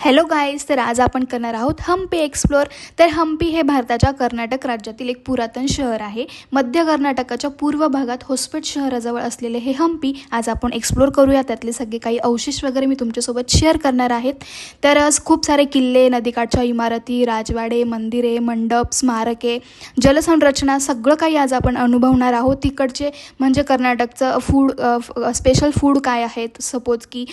Hello guys, तर आज आपण करणार आहोत हम्पी एक्सप्लोअर. तर हम्पी हे भारताच्या कर्नाटक राज्यातील एक पुरातन शहर आहे. मध्य कर्नाटकाच्या पूर्व भागात होसपेट शहराजवळ असलेले हे हम्पी आज आपण एक्सप्लोअर करूया. त्यातले सगळे काही अवशेष वगैरे मी तुमच्यासोबत शेअर करणार आहेत. तर खूप सारे किल्ले, नदीकाठच्या इमारती, राजवाडे, मंदिरे, मंडप, स्मारके, जलसंरचना सगळं काही आज आपण अनुभवणार आहोत. तिकडचे म्हणजे कर्नाटकचं फूड, स्पेशल फूड काय आहेत, सपोज की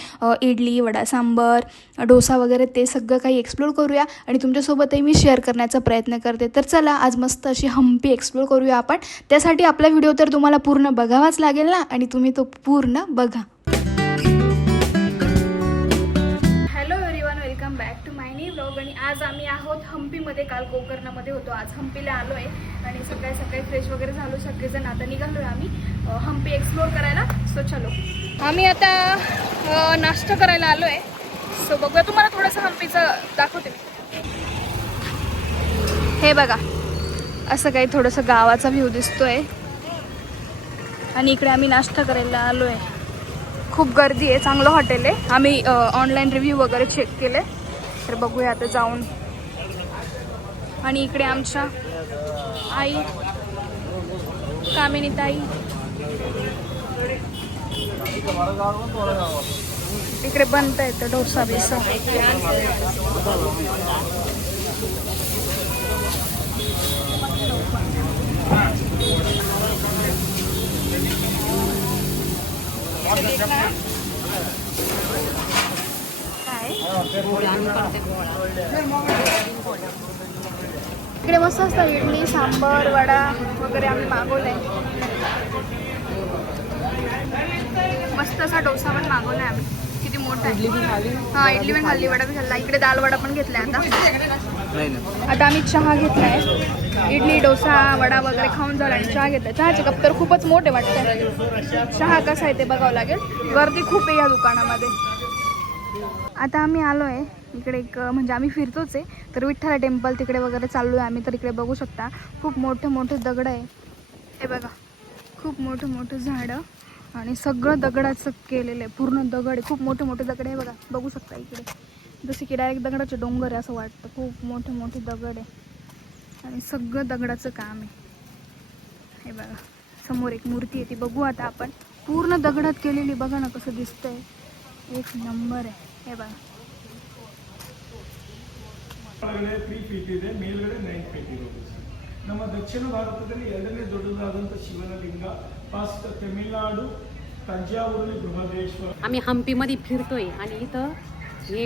इडली, वडा सांबर, डोसा वगैरे ते सगळं काही एक्सप्लोर करूया आणि तुमच्यासोबतही मी शेअर करण्याचा प्रयत्न करते. तर चला आज मस्त अशी हम्पी एक्सप्लोर करूया आपण. त्यासाठी आपला व्हिडिओ तर तुम्हाला पूर्ण बघावाच लागेल ना, आणि तुम्ही तो पूर्ण बघा. Hello everyone, welcome back to my new vlog. आणि आज आम्ही आहोत हम्पीमध्ये. काल गोकर्णामध्ये होतो, आज हम्पीला आलो आहे आणि सकाळी सकाळी फ्रेश वगैरे झालो सगळेजण. आता निघालो आहे आम्ही हम्पी एक्सप्लोर करायला. सो चलो, आम्ही आता नाश्ता करायला आलो आहे. सो बघूया, तुम्हाला थोडंसं हम्पीचं दाखवते मी. हे बघा, असं काही थोडंसं गावाचा व्ह्यू दिसतोय आणि इकडे आम्ही नाश्ता करायला आलो आहे. खूप गर्दी आहे, चांगलं हॉटेल आहे. आम्ही ऑनलाईन रिव्ह्यू वगैरे चेक केले, तर बघूया आता जाऊन. आणि इकडे आमच्या आई, कामिनी ताई, इकडे बनता येतं डोसा बिसा. इकडे मस्त असतं इडली, सांबर, वडा वगैरे आम्ही मागवलंय. मस्त असा डोसा पण मागवलाय आम्ही. किती मोठा आहे. हा, इडली पण खाल्ली, वडा पण खाल्ला. इकडे दाल वडा पण घेतलाय. आता आम्ही चहा घेतलाय. इडली, डोसा, वडा वगैरे खाऊन झाला आणि चहा घेतला. चहाचे कप तर खूपच मोठे वाटतं. चहा कसा आहे ते बघावं लागेल. गर्दी खूप आहे या दुकानामध्ये. आता आम्ही आलो आहे इकडे, एक म्हणजे आम्ही फिरतोच आहे. तर विठ्ठला टेम्पल तिकडे वगैरे चाललो आहे आम्ही. तर इकडे बघू शकता खूप मोठे मोठे दगड आहे. हे बघा, खूप मोठे मोठे झाडं आणि सगळं दगडाचं केलेलं आहे. पूर्ण दगड आहे, खूप मोठे मोठे दगड आहे. बघा, बघू शकता इकडे, जसे की डायरेक्ट दगडाचे डोंगर आहे असं वाटतं. खूप मोठे मोठे दगड आहे आणि सगळं दगडाचं काम आहे. हे बघा, समोर एक मूर्ती आहे, ती बघू आता आपण. पूर्ण दगडात केलेली, बघा ना कसं दिसतंय, एक नंबर आहे. हे बघा, ತ್ರೀ ಫೀಟ್ ಇದೆ, ಮೇಲ್ಗಡೆ 9 ಫೀಟ್ ಇರೋದು. ನಮ್ಮ ದಕ್ಷಿಣ ಭಾರತದಲ್ಲಿ ಎರಡನೇ ದೊಡ್ಡದಾದಂಥ ಶಿವನ ಲಿಂಗ ಫಾಸ್ಟ್ ತಮಿಳುನಾಡು ತಂಜಾವೂರಲ್ಲಿ ಬೃಹದೇಶ್ವರ. आम्ही हम्पीमध्ये फिरतोय आणि इथं हे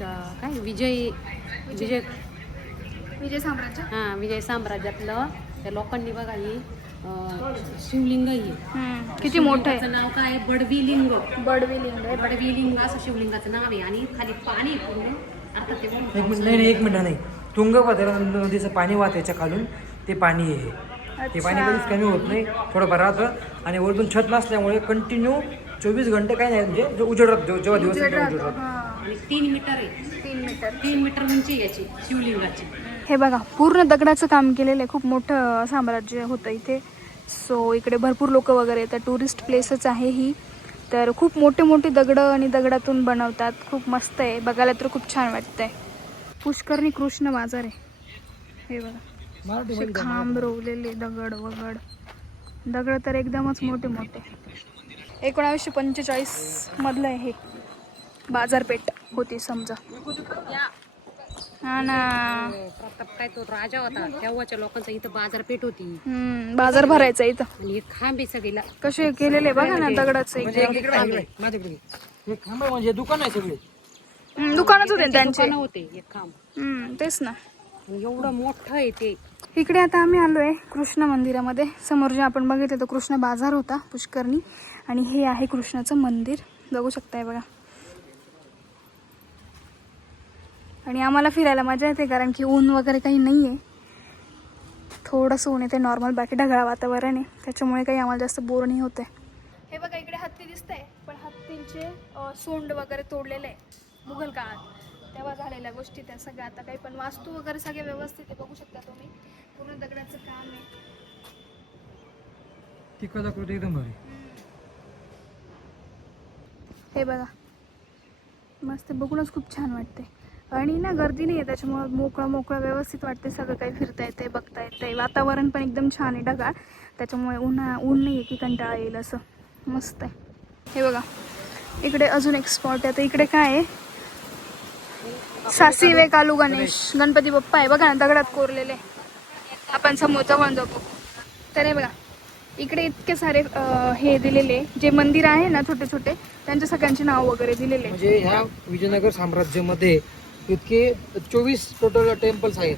काय विजय साम्राज्य. हां, विजय साम्राज्यातलं त्या लोकांनी बघा ही शिवलिंग आहे. किती मोठं आहे. त्याचं नाव काय? बडवीलिंग. बडविलिंग आहे. बडवीलिंग असं शिवलिंगाचं नाव आहे आणि खाली पाणी आहे पूर्ण. आता ते एक मिनिट नाही, तुंगभद्रा नदीचं पाणी वाहतायच्या खालून ते पाणी आहे. ते पाणी कधीच कमी होत नाही, थोडंफार राहतं. आणि वरतून छत नसल्यामुळे कंटिन्यू 24 घंटे काय नाही, म्हणजे जो उजेड राहतो, जेव्हा दिवस उजेड राहतो. आणि 3 मीटर आहे. 3 मीटर उंची याची शिवलिंगाची. हे बघा, पूर्ण दगडाचं काम केलेलं आहे. खूप मोठं साम्राज्य होतं इथे. सो इकडे भरपूर लोक वगैरे येतात. टुरिस्ट प्लेसच आहे ही. तर खूप मोठे मोठे दगडं आणि दगडातून बनवतात. खूप मस्त आहे, बघायला तर खूप छान वाटतंय. पुष्करणी कृष्ण बाजार आहे. हे बघा, असे खांब रोवलेले दगड दगड तर एकदमच मोठे मोठे. 1945 मधलं आहे हे. बाजारपेठ होती समजा. हा ना, प्रताप काय तो राजा होता, तेव्हाच्या लोकांचा इथं बाजारपेठ होती. बाजार भरायचा इथं. आणि हे खांबे सगळीला कसे केलेले बघा ना दगडाचं. हे खांब म्हणजे दुकान आहे सगळे. दुकानच होते त्यांचे. दुकानं होते एक खांब. तेच ना, एवढं मोठं आहे ते. इकडे आता आम्ही आलो आहे कृष्ण मंदिरामध्ये. समोर जे आपण बघितलं तो कृष्ण बाजार होता, पुष्करणी. आणि हे आहे कृष्णाचं मंदिर, बघू शकताय बघा. आणि आम्हाला फिरायला मजा येते कारण की ऊन वगैरे काही नाही आहे. थोडंसं ऊन येते नॉर्मल, बाकी ढगाळ वातावरण आहे, त्याच्यामुळे काही आम्हाला जास्त बोर नाही होत आहे. हे बघा, इकडे हत्ती दिसत आहे, पण हत्तींचे सोंड वगैरे तोडलेले आहे मुघल काळात, तेव्हा झालेल्या गोष्टी त्या सगळ्या. आता काही पण वास्तू वगैरे सगळे व्यवस्थित आहे, बघू शकता तुम्ही. पूर्ण दगडाचं काम आहे. ती कलाकृती एकदम भारी. हे बघा, मस्त, बघूनच खूप छान वाटते. आणि ना गर्दी नाही आहे त्याच्यामुळं मोकळं व्यवस्थित वाटते, सगळं काही फिरता येते, बघता येते. वातावरण पण एकदम छान आहे ढगाळ, त्याच्यामुळे ऊन नाही आहे की कंटाळा येईल असं, मस्त आहे. हे बघा इकडे अजून एक स्पॉट आहे. तर इकडे काय आहे, सासी वे कालू गणेश गणपती बाप्पा आहे बघा ना, दगडात कोरलेले. आपण समोर जवळ जातो तर हे बघा इकडे इतके सारे हे दिलेले जे मंदिर आहे ना छोटे छोटे, त्यांच्या सगळ्यांची नाव वगैरे दिलेले. म्हणजे ह्या विजयनगर साम्राज्यामध्ये इतके 24 टोटल टेम्पल्स आहेत.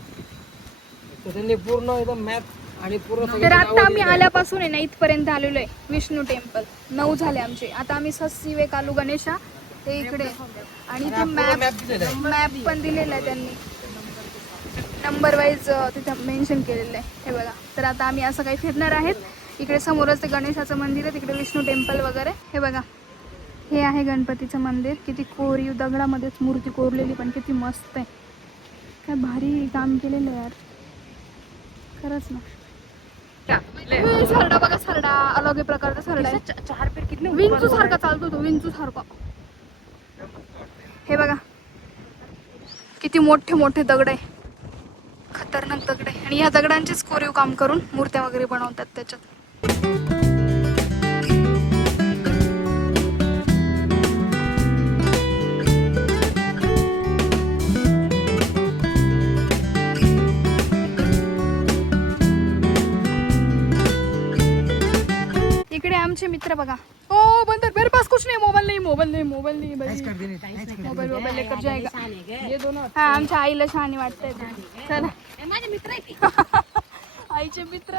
तर त्यांनी पूर्ण एकदम मॅप आणि पूर्ण तर आता आम्ही आल्यापासून आहे ना इथपर्यंत आलेलो आहे. विष्णू टेम्पल 9 झाले आमचे. आता आम्ही सस्सी वे कालू गणेशा ते इकडे, आणि ते मॅप पण दिलेला आहे त्यांनी, नंबर वाईज तिथं मेन्शन केलेलं आहे. हे बघा, तर आता आम्ही असं काही फिरणार आहेत. इकडे समोरच ते गणेशाचं मंदिर आहे, तिकडे विष्णू टेम्पल वगैरे. हे बघा हे आहे गणपतीचं मंदिर, किती कोरीव दगडामध्येच मूर्ती कोरलेली, पण किती मस्त आहे. काय भारी काम केलेलं आहे यार, खरंच ना. सरडा बघा, सरडा अलग प्रकारचा सरडा आहे. 4 फीट किती विंचू सारखा चालतो तो, विंचू सारखा. हे बघा किती मोठे मोठे दगड आहे, खतरनाक दगड आहे. आणि या दगडांचेच कोरीव काम करून मूर्त्या वगैरे बनवतात त्याच्यात. इकडे आमचे मित्र बघा. ओ बंदर, मेरे पास कुछ नहीं, मोबाईल नाही मोबाईल लेकर जाएगा. हा आमच्या आईला छान वाटतंय. चला माझे मित्र आहे आईचे मित्र.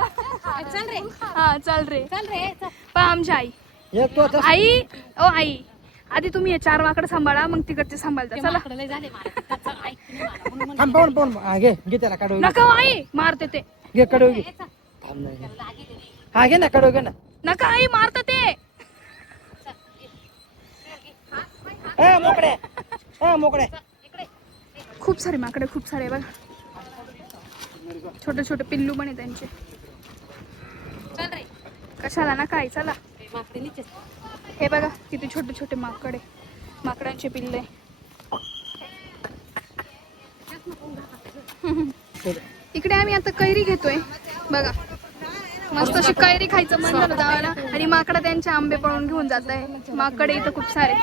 चल रे, हा चल रे. पण आमच्या आई ओ आई, आधी तुम्ही हे 4 वाकड सांभाळा, मग तिकडचे सांभाळता. चला घे त्याला काढू. नका आई, मारते ते. घे काढू घे. हा घे ना, काढू घे ना. नका आई, मारते ते. मोकळे खूप सारे माकडे, खूप सारे बघा. छोटे छोटे पिल्लू पण आहे त्यांचे. कशाला ना काय, चला. हे बघा किती छोटे छोटे माकडे, माकडांचे पिल्ले. इकडे आम्ही आता कैरी घेतोय बघा. मस्त अशी कैरी खायचं मन झालं जावायला, आणि माकडं त्यांचे आंबे पळून घेऊन जात आहे. माकडे इथं खूप सारे.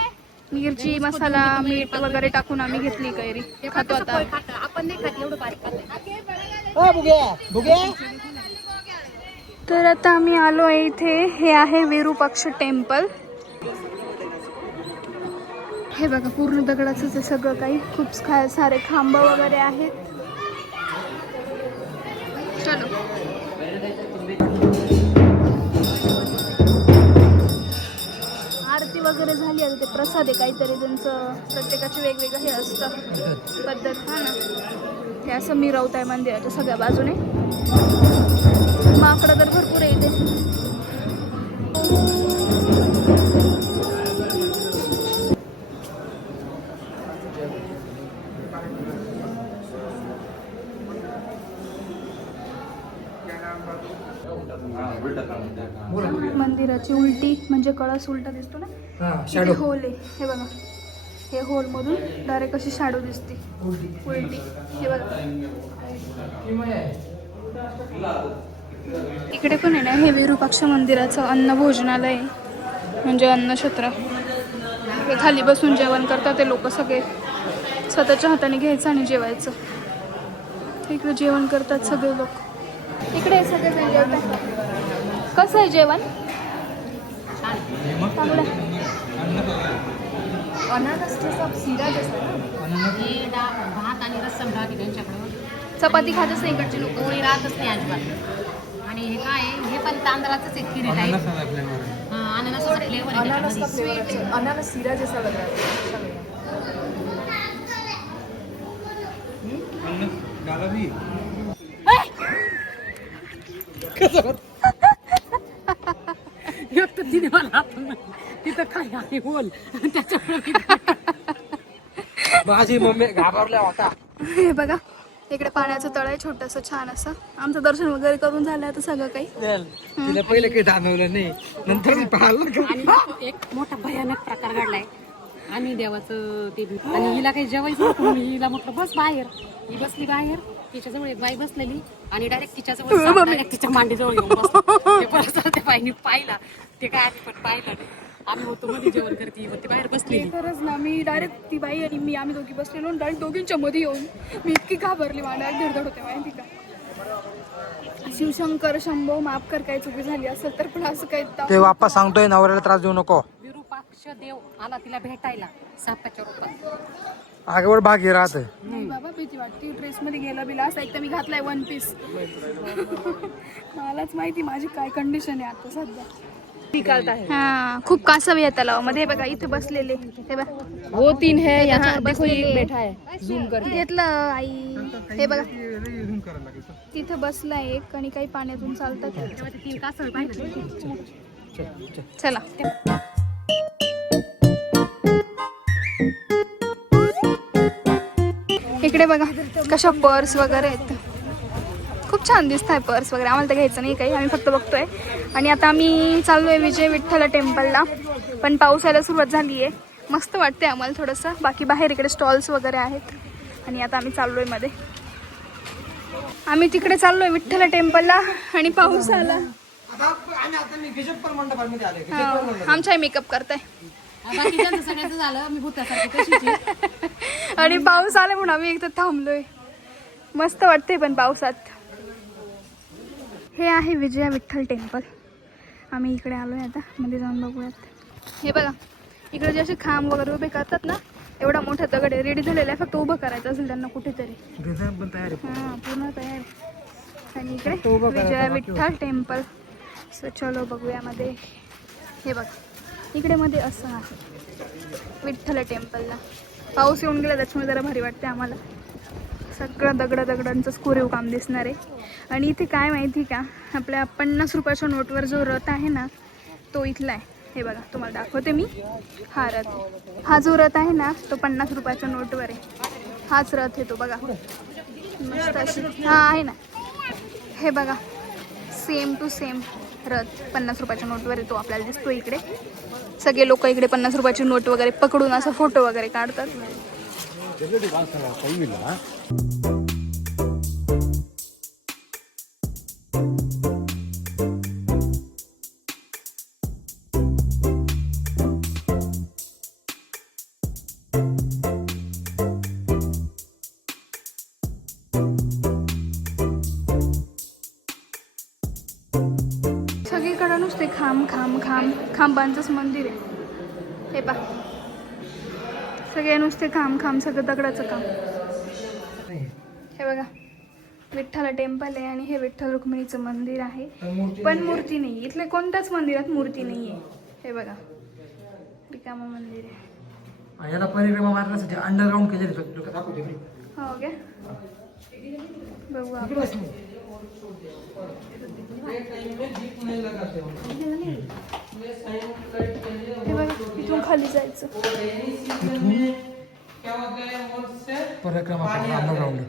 मिरची, मसाला, मीठ वगैरे टाकून आम्ही घेतली कैरी, खातो आता. आपण नाही खात एवढं बारीक तर आता आम्ही आलो आहे इथे. हे आहे विरूपाक्ष टेम्पल. हे बघा पूर्ण दगडाचंच आहे सगळं काही. खूप सारे खांब वगैरे आहेत. चलो आरती वगैरे झाली. आता ते प्रसाद आहे काहीतरी त्यांचं, प्रत्येकाचे वेगवेगळं हे असतं पद्धत. हा ना, हे असं मिरवत आहे मंदिराच्या सगळ्या बाजूने. माकडं तर भरपूर आहे इथे. मंदिराची उलटी म्हणजे कळस उलटा दिसतो ना, इथे होल आहे. हे बघा, हे होल मधून डायरेक्ट अशी शॅडो दिसते उलटी. हे बघा इकडे पण आहे ना, हे विरूपाक्ष मंदिराचं अन्न भोजनालय म्हणजे अन्नछत्र. हे खाली बसून जेवण करतात ते लोक सगळे, स्वतःच्या हाताने घ्यायचं आणि जेवायचं. इकडे जेवण करतात सगळे लोक. इकडे सगळे जण जेवतात. कसं आहे जेवण? चांगलं. भात आणि रस्सम राहते त्यांच्याकडं. चपाती खातच नाही इकडचे लोक, पोळी राहतच नाही अजिबात. आणि हे काय आहे, हे पण तांदळाचंच एक किरीट आहे. अननसाचा फ्लेवर आहे त्याच्यामध्ये. अनारस सिरा जैसा लग रहा तिने मला तिथं काय आहे बोल, त्याच्यामुळे माझी मम्मी घाबरल्या होता. हे बघा इकडे पाण्याचं तळ आहे छोटंसं छान असं. आमचं दर्शन वगैरे करून झालं आता सगळं काही. तिला पहिले काही जाणवलं नाही, नंतर पाहिलं. आणि एक मोठा भयानक प्रकार घडलाय. आम्ही देवाचं ते आणि हिला काही जेवायचं नव्हतं म्हणून हिला म्हटलं बस बाहेर. ही बसली बाहेर, तिच्याजवळ एक बाई बसलेली आणि डायरेक्ट तिच्याजवळ डायरेक्ट तिच्या मांडीजवळ येऊन बसली. ते परत त्या बाईने पाहिला, ते काय आधी पण पाहिलं नाही. आम्ही होतो मध्ये जेवण करते, ती बाहेर बसलेली. खरंच ना, मी डायरेक्ट ती बाई आणि मी आम्ही दोघी बसलेलो डायरेक्ट दोघींच्या मध्ये येऊन मी इतकी घाबरली, मला धडधड होते माहिती का. शिवशंकर शंभो माफ कर, काही चुकी झाली असेल तर, पण असं काही ते वापस सांगतोय नवऱ्याला त्रास देऊ नको. विरूपाक्ष देव आला तिला भेटायला सापाच्या रूपात. आगवड भागी राहत. नाही बाबा, भीती वाटते. ड्रेस मध्ये गेला बिला असं एकदा मी घातलाय 1 पीस. मलाच माहिती माझी काय कंडिशन आहे आता सध्या. हा, खूप कासवी आहे तलावामध्ये. बघा इथे बसलेले, हे बघा वो 3 है यहाँ, देखो एक बैठा है, झूम कर. घेतलं आई, हे बघा तिथे बसलाय एक आणि काही पाण्यातून चालतात. 3 कासव पाहिलं. चला इकडे बघा कशा पर्स वगैरे आहेत. खूप छान दिसत आहे पर्स वगैरे. आम्हाला तर घ्यायचं नाही काही, आम्ही फक्त बघतोय. आणि आता आम्ही चाललोय विजय विठ्ठल टेम्पलला, पण पाऊस यायला सुरुवात झाली आहे. मस्त वाटते आम्हाला थोडंसं. बाकी बाहेर इकडे स्टॉल्स वगैरे आहेत. आणि आता आम्ही चाललोय मध्ये, आम्ही तिकडे चाललोय विठ्ठल टेम्पलला आणि पाऊस आला. आमचा मेकअप करताय बाकीच्यांचं सगळ्याचं झालं, मी भूतासारखी तशीच. आणि पाऊस आला म्हणून आम्ही एकदा थांबलोय. मस्त वाटते पण पावसात. हे आहे विजया विठ्ठल टेम्पल. आम्ही इकडे आलोय आता, मध्ये जाऊन बघूयात. हे बघा इकडे जे असे खांब वगैरे उभे करतात ना, एवढा मोठा दगड आहे, रेडी झालेला आहे. फक्त उभं करायचं असेल त्यांना कुठेतरी. हां, पूर्ण तयार. आणि इकडे विजया विठ्ठल टेम्पल. चलो बघूया मध्ये. हे बघा इकडे मध्ये असं आहे विठ्ठल टेम्पलला. पाऊस येऊन गेला त्याच्यामुळे जरा भारी वाटते आम्हाला. सगळं दगडांचंच कोरीव काम दिसणार आहे. आणि इथे काय माहिती का, आपल्या 50 रुपयाच्या नोटवर जो रथ आहे ना, तो इथला आहे. हे बघा तुम्हाला दाखवते मी. हा रथ, हा जो रथ आहे ना, तो 50 रुपयाच्या नोटवर आहे. हाच रथ आहे तो बघा, मस्त अशी. हा आहे ना, हे बघा सेम टू सेम रथ 50 रुपयाच्या नोटवर आहे. तो आपल्याला दिसतो इकडे. सगळे लोक इकडे 50 रुपयाची नोट वगैरे पकडून असं फोटो वगैरे काढतात. सगळीकडे नुसते खांबांचंच मंदिर आहे. हे पहा सगळे नुसते खांब, सगळं दगडाचं काम. हे बघा विठ्ठल टेम्पल आहे आणि हे विठ्ठल रुक्मिणीचं मंदिर आहे. पण मूर्ती नाही, इथले कोणत्याच मंदिरात मूर्ती नाही आहे. हे बघा रिकामं मंदिर आहे. याला परिक्रमा मारण्यासाठी अंडरग्राऊंड केलेली. हो गे, बघू आपण. हे बघा इथून खाली जायचं. परिक्रमा अंडरग्राऊंड.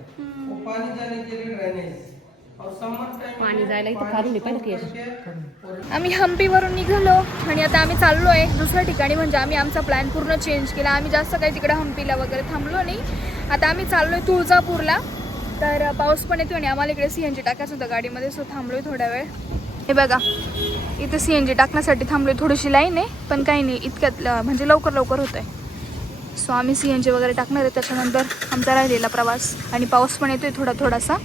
पाणी जायला इथं काढून पाहिजे. आम्ही हम्पीवरून निघालो आणि आता आम्ही चाललो आहे दुसऱ्या ठिकाणी. म्हणजे आम्ही आमचा प्लॅन पूर्ण चेंज केला. आम्ही जास्त काही तिकडे हम्पीला वगैरे थांबलो नाही. आता आम्ही चाललो आहे तुळजापूरला. तर पाऊस पण येतो आणि आम्हाला इकडे CNG टाकायचं होतं गाडीमध्ये, सो थांबलो आहे थोड्या वेळ. हे बघा इथे CNG टाकण्यासाठी थांबलो. थोडीशी लाईन आहे पण काही नाही, इतक्यात म्हणजे लवकर होतं आहे. सो आम्ही CNG वगैरे टाकणार आहे, त्याच्यानंतर आमचा राहिलेला प्रवास. आणि पाऊस पण येतोय थोडासा.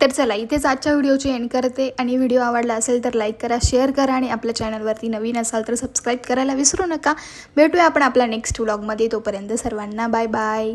तर चला इथेच आजच्या व्हिडिओची एंड करते. आणि व्हिडिओ आवडला असेल तर लाईक करा, शेअर करा आणि आपल्या चॅनलवरती नवीन असाल तर सबस्क्राईब करायला विसरू नका. भेटूया आपण आपल्या नेक्स्ट व्लॉगमध्ये. तोपर्यंत सर्वांना बाय बाय.